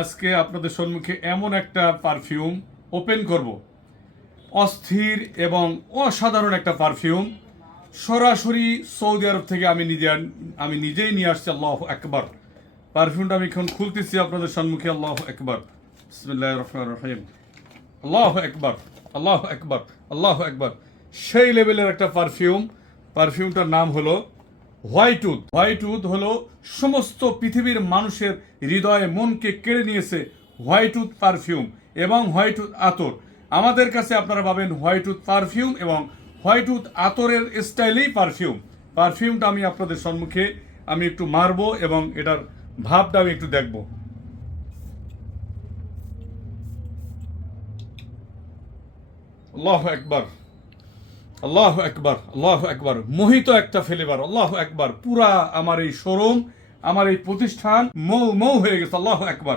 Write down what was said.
আজকে আপনাদের সম্মুখে এমন একটা পারফিউম ওপেন করব। অস্থির এবং অসাধারণ একটা পারফিউম সরাসরি সৌদি আরব থেকে আমি নিজে আমি নিজেই নিয়ে আসছি, আল্লাহ একবার পারফিউমটা আমি এখন খুলতেছি আপনাদের সম্মুখে, আল্লাহ একবার বিসমিল্লাহ রহমান রহিম। আল্লাহ একবার আল্লাহ একবার আল্লাহ একবার সেই লেভেলের একটা পারফিউম পারফিউমটার নাম হলো হোয়াইট উড হোয়াইট উড হলো সমস্ত পৃথিবীর মানুষের হৃদয়ে মনকে কেড়ে নিয়েছে হোয়াইট উড পারফিউম এবং হোয়াইট উড আতর। আমাদের কাছে আপনারা পাবেন হোয়াইট উড পারফিউম এবং হোয়াইট উড আতরের স্টাইলেই পারফিউম। পারফিউমটা আমি আপনাদের সম্মুখে আমি একটু মারবো এবং এটার ভাবটা আমি একটু দেখব। আল্লাহ একবার আল্লাহ একবার আল্লাহ একবার মোহিত একটা ফেলেবার, আল্লাহ একবার পুরা আমার এই শোরুম, আমার এই প্রতিষ্ঠান মৌ মৌ হয়ে গেছে, আল্লাহ একবার